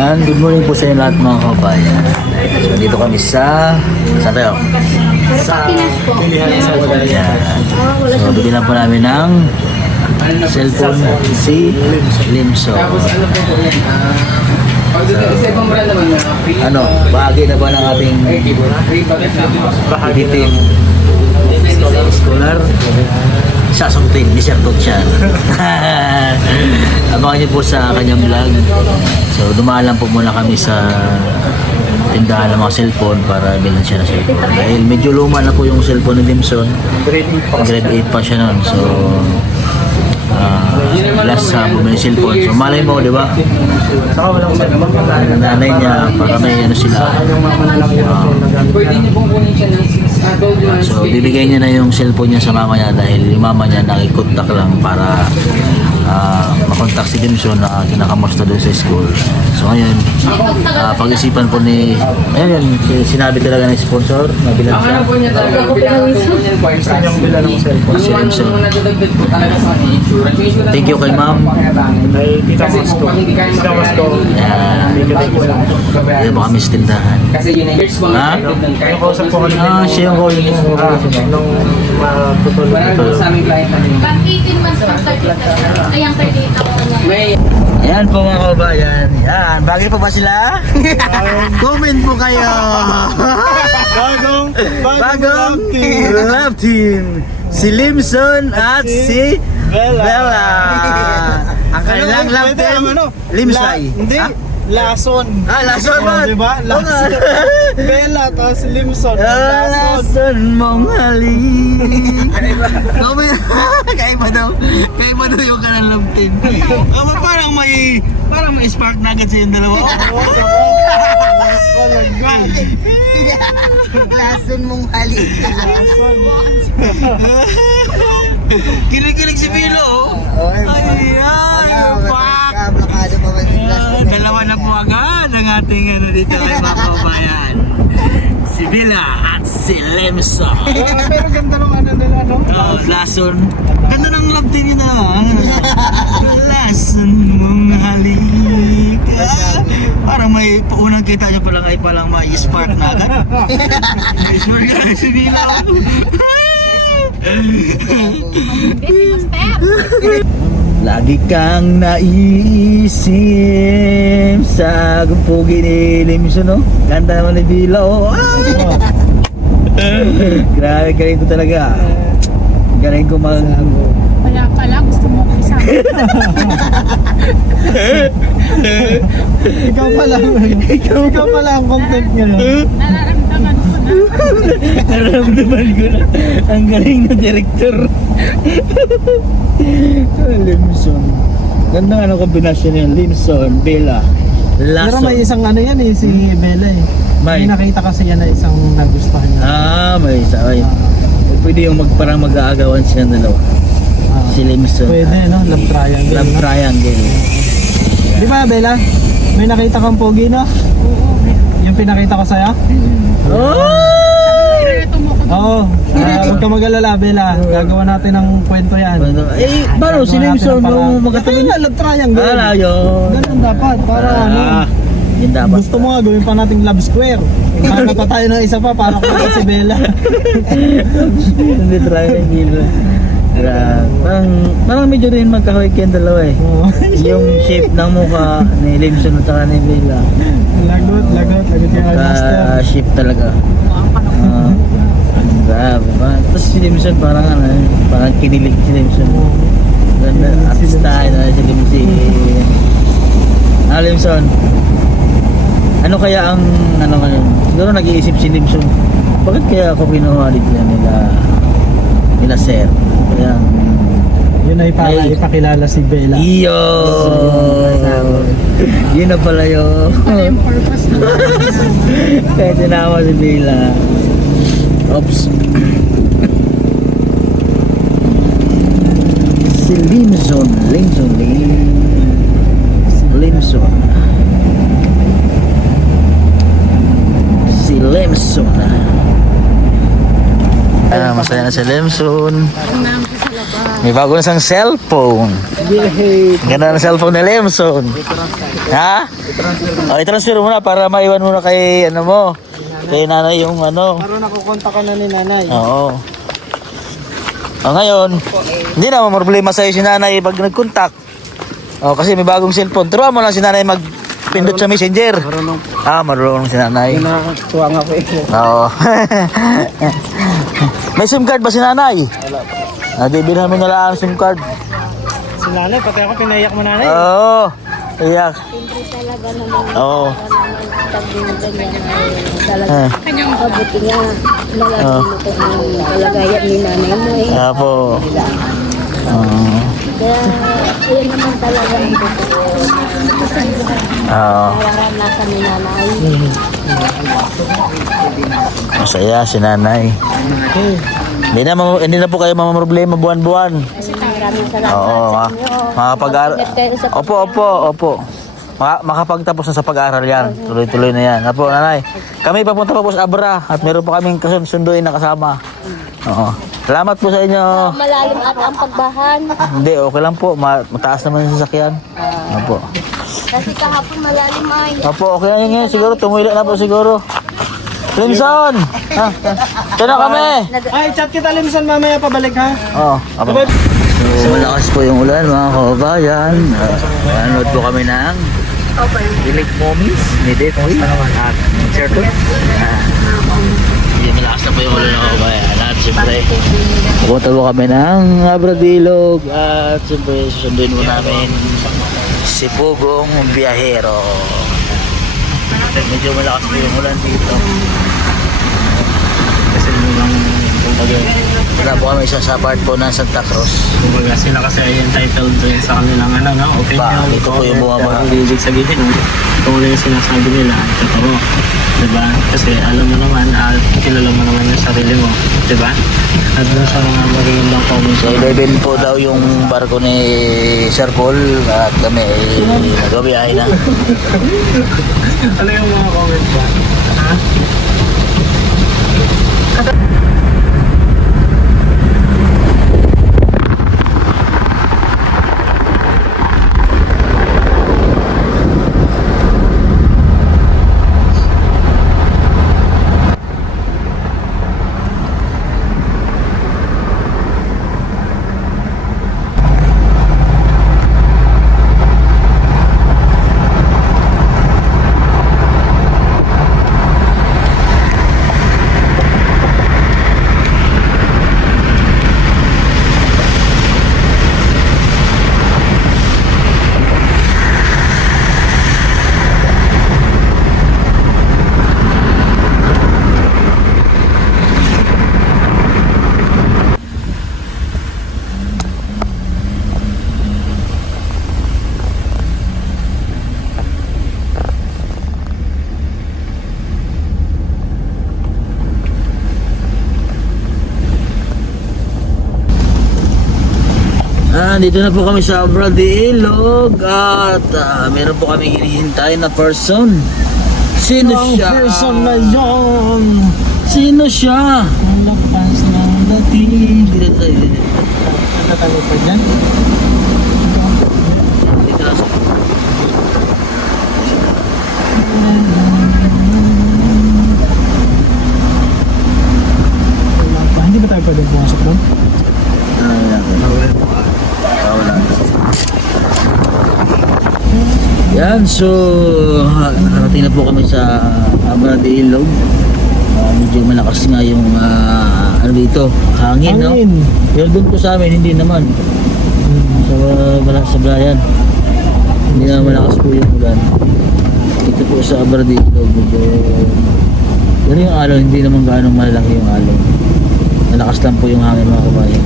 Yan, good morning po sa inyo lahat mga kabayan. So dito kami sa... Saan tayo? Sa Yan. So bibilan po namin ng cellphone si Limso. Ano, bahagi na ba ng ating team scholar? Sasungtin, disertot siya. Abangan niyo po sa kanyang vlog. So dumaan lang po muna kami sa tindahan ng mga cellphone para bilhin siya ng cellphone. Dahil medyo luma na po yung cellphone ni Dimson. Grade 8 pa siya nun. So last sa bumili cellphone. So malay mo, di ba? Nanay niya para may ano sila. So bibigay niya na yung cellphone niya sa mama niya dahil yung mama niya nakikontak lang para makontak si Dimson na kinakamusta doon sa school. So ngayon, pag-isipan po ni ayun, sinabi talaga ng sponsor na bilan siya. Gusto niyang bilan ng cellphone si Dimson. Thank you kay ma'am. Ay, Tita Mosco. Tita Mosco. Yan baka miss tindahan. Kasi yun ay years mga Ha? Yung kausap ko kanina. Siya yung calling mo. Nung matutulog. Wala naman sa aming client natin. Pag 18 months pag 30 ay ang 38 ako na. May Yan po mga kabayan. Yan. Bagay pa ba sila? Comment po kayo. Bagong love team. Si Limson at si Bella. Ang kanilang love team. Limsay. Hindi. Ha? Lason. Lason Oh, ba? diba? Lason. Bella, tapos Limson. Lason mong halik. Kaiba daw. Kaiba daw yung kanilang love team. Parang may spark na agad sa yung dalawa. Lason mong halik. Kilig-kilig si Bilo. Pak! Blokado pa ba yung lason? Dalawa na po agad ang ating ano dito kay mga kabayan. Si Villa at si Lemso. Pero ganda nung ano nila, no? Lason. Ganda ng love team yun ah. Lason mong halik. Parang may paunang kita nyo palang ay palang may spark na agad. May spark na si Villa. Lagi kang naiisip sa gumpugi ni Limso, no? Ganda naman ni Bila, oh. Grabe, galing ko talaga. Galing ko mag... Kaya pala gusto mo ko isama. Ikaw pala ang content ngayon. Nararamdaman ko na. Nararamdaman ko na ang galing na director. Limson. Ganda ano kombinasyon yan. Limson, Bella, Pero Lason. may isang ano yan eh, si Bella eh. May. May nakita kasi yan na isang nagustuhan niya. May isa. Ay. Pwede yung parang mag-aagawan silang dalawa. Si Limson. Pwede, no? Love triangle. Love no? triangle. Di ba, Bella? May nakita kang pogi, no? Yung pinakita ko sa'yo? Oo. Huwag ka mag-alala, Bella. Gagawa natin ng kwento yan. Paano si Limson yung Magkatabi magkatabi na, love triangle. yun. Ganun dapat, para ano. Yun dapat. Gusto mo nga, gawin pa nating love square. Hanap pa tayo ng isa pa para kung si Bella. Hindi triangle. Parang medyo rin magkahawig yung dalawa eh. Oo. Yung shape ng mukha ni Limson at saka ni Bella. Lagot yung master. Shape talaga. Grabe ba? Tapos si Limson parang ano, parang kinilig si Limson. Ganda, artistahin na si Limson. Limson. Ano kaya ang ano ngayon? Siguro nag-iisip si Limson. Bakit kaya ako kinuha dito nila sir? Kaya Yun ay para ipakilala si Bella. iyo. Yun na pala yun. Pala yung purpose na. Kaya tinama si Bella. Oops. Si Limson. Si Lemson. Masaya na si Lemson. Ang namin sa labas. May bago na siyang cellphone. Yay! Ganda ng cellphone ni Lemson. Ha? O, i-transfer mo na para maiwan mo na kay ano mo. Kay nanay yung ano. Para nakukontak ka na ni nanay. Oo. O ngayon, hindi na problema sa'yo si nanay pag nag-contact. O, kasi may bagong cellphone. Turuan mo lang si nanay magpindot sa messenger. Marunong Marunong si nanay. nakakatuwa nga ko eh. Oo. May SIM card ba si nanay? Wala pa. Di bilhan mo na lang ang SIM card. Si nanay, pati ako pinaiyak mo nanay. Oo. Iyak. Siyempre talaga naman. Oo. Ganyan ay talaga. Mabuti nga. Malaki Ah. mo ito ang kalagayan ni nanay mo eh. Apo. Kaya, yun naman talaga ang totoo. Oo. Nararanasan ni nanay. Masaya si nanay. Hindi na po kayo problema buwan-buwan. Maraming salamat Oo. sa inyo. Makapag-aral. Mag-ingat kayo sa Opo. Makapagtapos na sa pag-aaral yan. Tuloy-tuloy na yan. Apo, nanay. Kami papunta pa po sa Abra at meron po kaming kasunduin na kasama. Oo. Salamat po sa inyo. malalim at ang pagbahan. Hindi, okay lang po. Mataas naman yung sasakyan. Opo. Kasi kahapon malalim ay. Opo, okay na yun ngayon. Siguro, tumulo na po siguro. Linson! Ha? Kaya kami! Ay, chat kita Limson mamaya pabalik ha. Oo. So, malakas po yung ulan mga kababayan. Nanood po kami ng Dilig Momies ni Defoy at Cherton. Hindi malakas na po yung ulan mga kababayan. At siyempre, pupunta po kami ng Abradilog at siyempre susunduin mo namin si Pugong Biyahero. Medyo malakas po yung ulan dito. Kasi nung wala po kami isa sa part po ng Santa Cruz. Kumbaga sila kasi ay entitled din sa kanilang opinion. Ito po yung bumaba. Ang ibig sabihin, kung ano yung sinasabi nila, ay totoo. Diba? Kasi alam mo naman at kilala mo naman yung sarili mo. Diba? At doon sa mga magagandang comments. So 11 po daw yung barko ni Sir Paul at kami ay nagabiyahe na. Ano yung mga comments ba? Ha? Dito na po kami sa Abradilog at meron po kami hinihintay na person. Sino siya? Person na yun. Sino siya? Ang lakas ng dating. Dito tayo. Natalo pa dyan. Dito na siya. Wala pa. Hindi ba tayo pwede pumasok doon? Yan, so nakarating na po kami sa Abradilog. Medyo malakas nga yung ano dito, hangin, no? Hangin. Pero doon po sa amin, hindi naman. Sa Brian, hindi naman malakas po yung ulan. Dito po sa Abradilog, medyo pero yung alon, hindi naman gaano malaki yung alon. Malakas lang po yung hangin mga kabayan.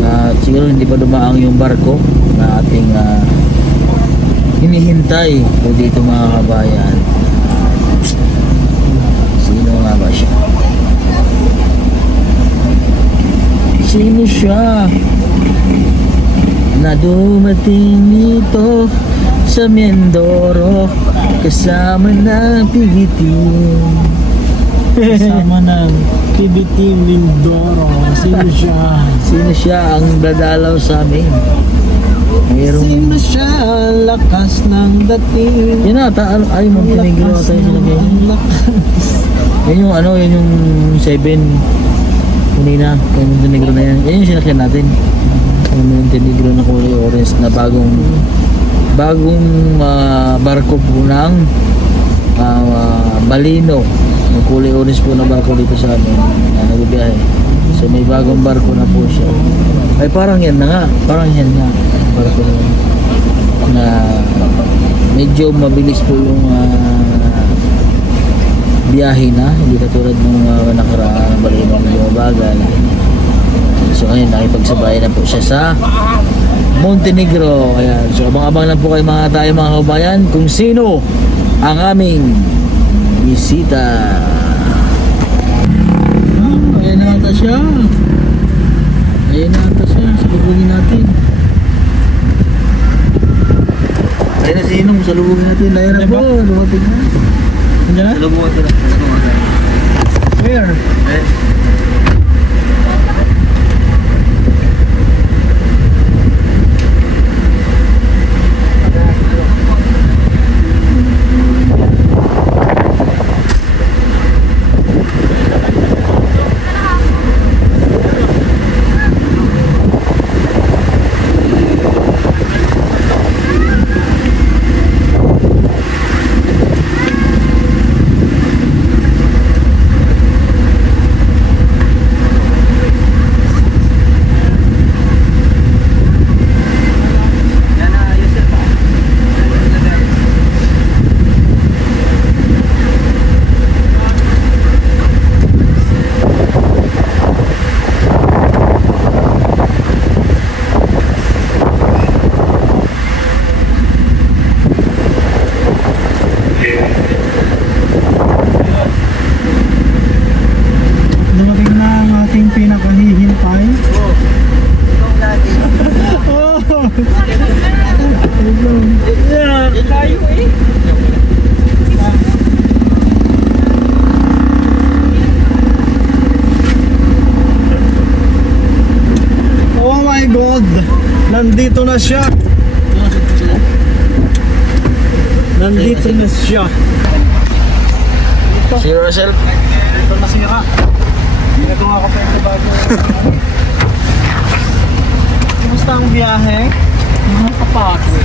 At siguro hindi pa dumaang yung barko na ating hinihintay po dito mga kabayan. Sino nga ba siya? Sino siya? Na dumating dito sa Mindoro kasama ng pigitin. Kasama ng Activity Mindoro. Sino siya? Sino siya ang dadalaw sa amin? Mayroong... Sino siya? Lakas ng dating. Yun na, ay Montenegro ata yung sinagay. Yan yung ano, yan yung 7 kanina, kay Montenegro na yan. Yan yung sinakyan natin. Yung Montenegro na kulay orange na bagong barko po ng Balino. Yung kulay orange po na barko dito sa amin na nagbibiyahe. So may bagong barko na po siya. Ay parang yan na nga, parang yan nga. Barko na medyo mabilis po yung biyahe na, hindi katulad ng nakaraan ng Balino na yung bagal. So ngayon nakipagsabayan na po siya sa Montenegro. Ayan. So abang-abang lang po kayo tayo mga kabayan kung sino ang aming bisita. Ayan na ata siya. Ayan na ata siya. Salubungin natin. Ayan na si Inong. Salubungin natin. Ayan na po. Lumating na. Andiyan na? Salubungin natin. Where? Eh. Dumating na ang ating pinakahihintay. Oh my God! Nandito na siya! Nandito na siya! See yourself. Ito nasira. Ginagawa ko pa yung bago. Kumusta ang biyahe? Nakakapagod.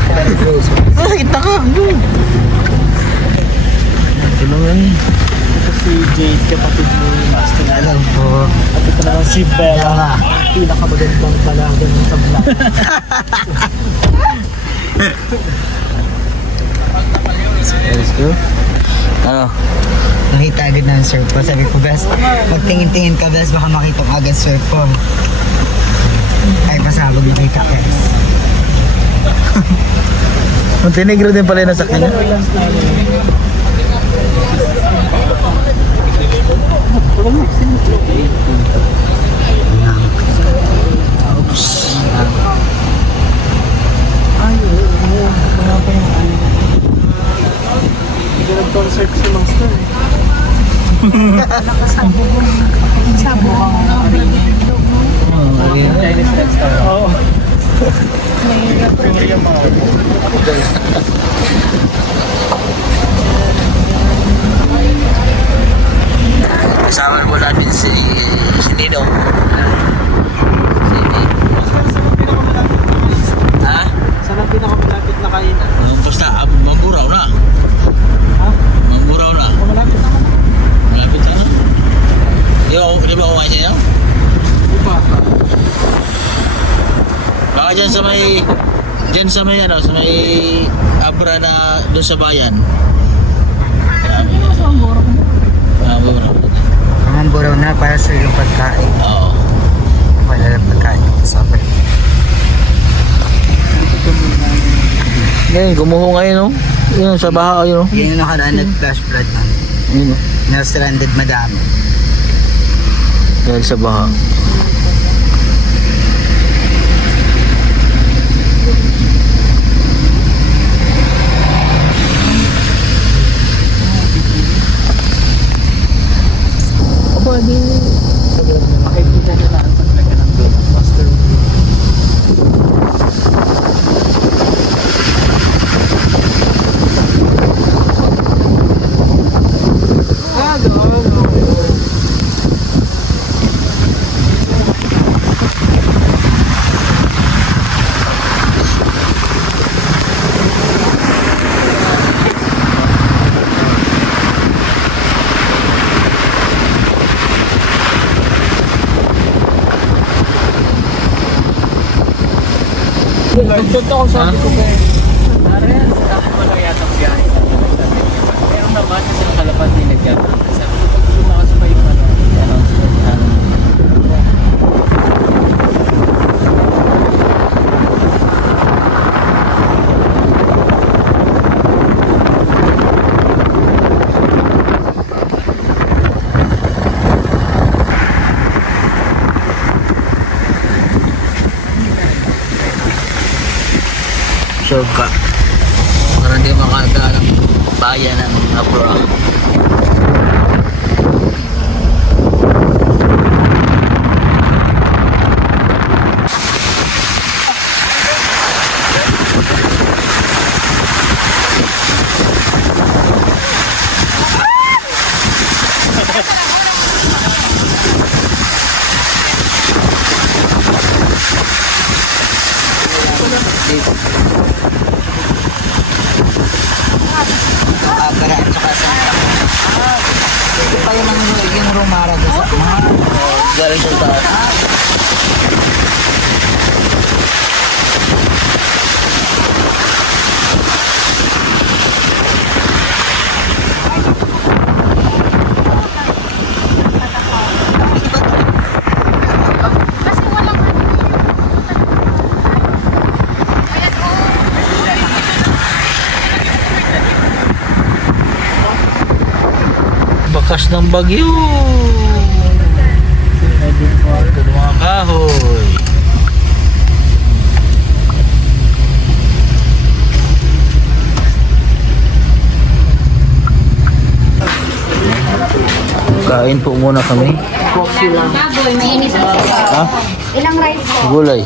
Kita ka. Tulong lang. Ito si Jade, kapatid mo yung master. Alam po. At ito naman si Bella. Pinakamagandang balaga ng sa vlog. Let's go. Ano? Nakita agad ng surf ko. Sabi ko, Bes, magtingin-tingin ka, Bes, baka makita mo agad surf ko. Ay, pasabog nakita, Bes. Montenegro din pala yung nasakyan niya. Ay, oo. Wala pa yung ano. Hindi nag-concert si Master. Chinese restaurant. Oo. Kasama mo natin si Nino. Ha? Saan ang pinakamalapit na kainan? Basta, Mamburao na. Ha? Mamburao na. Malapit na kami. Malapit na. Di ba kumain niya? Di ba? Baka dyan sa may ano, sa may Abra na doon sa bayan. Mamburao. Mamamburaw na para sa yung pagkain. Oo. Wala lang pagkain dito sa abay. Ngayon, gumuho ngayon, no? Yun, sa baha, yun, no? Yan yung nakaraan nag-flash flood man. Yun, no? Na-stranded madami. Dahil sa baha. Aba, di... Nagtunto ko sa ko kay. Wala yata biyahe. Meron naman kasi nakalapan din nagkata. Sabi ko, pag lumakas pa yung Shortcut. Para hindi makadaan ng bayan ng Abra. Para at saka sa... Ito pa yung rumara doon sa mga... Galing sa taas. Kasi walang Bakas ng bagyo. Ito ng mga kahoy. Kain po muna kami. baboy, may init ang sila. Ha? Ilang rice po? Gulay.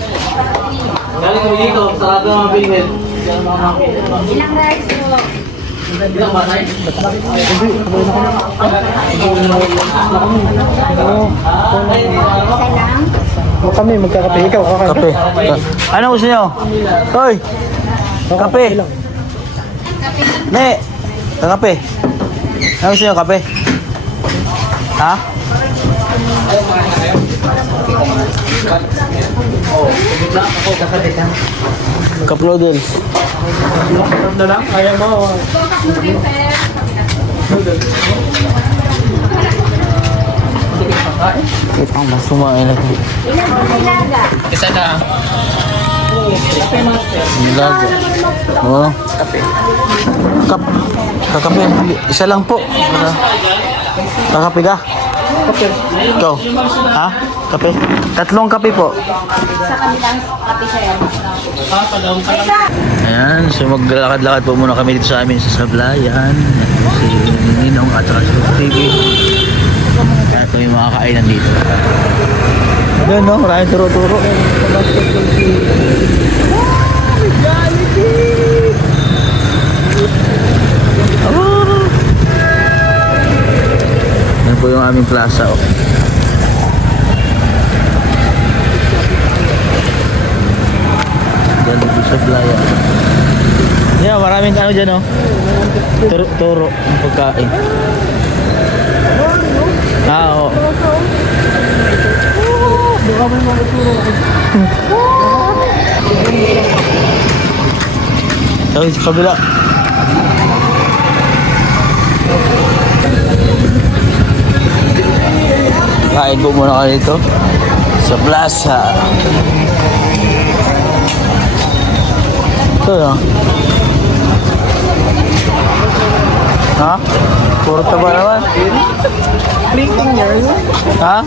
Ilang rice po? Isa lang? O kami, magkakape. Ikaw, kakain Kape. Ano gusto nyo? Hoy! Kape. Ne! Kape. Ano gusto nyo? Kape? Ha? Cup noodles. na lang. Kaya mo. Sumain na. Ilang po nilaga? Isa na. Nilaga. Oo. Kap. Kakape. Isa lang po. Kakape ka? Ikaw? Ha? Kape? Tatlong kape po. Sa kanilang kape siya yan. Ayan, so maglalakad-lakad po muna kami dito sa amin sa Sablayan. Si Ninong at saka si TV. At ito yung mga kainan dito. Ayan no, maraming turo-turo. Yan po yung aming plaza. Oh. Dyan dito sa Sablayan. Yeah, maraming ano dyan oh. Turo ng pagkain. Oo. Ay, sa kabila. Kain po muna kayo dito sa plaza. Ito na. Ha? Puro taba naman. Plating niya. Ha?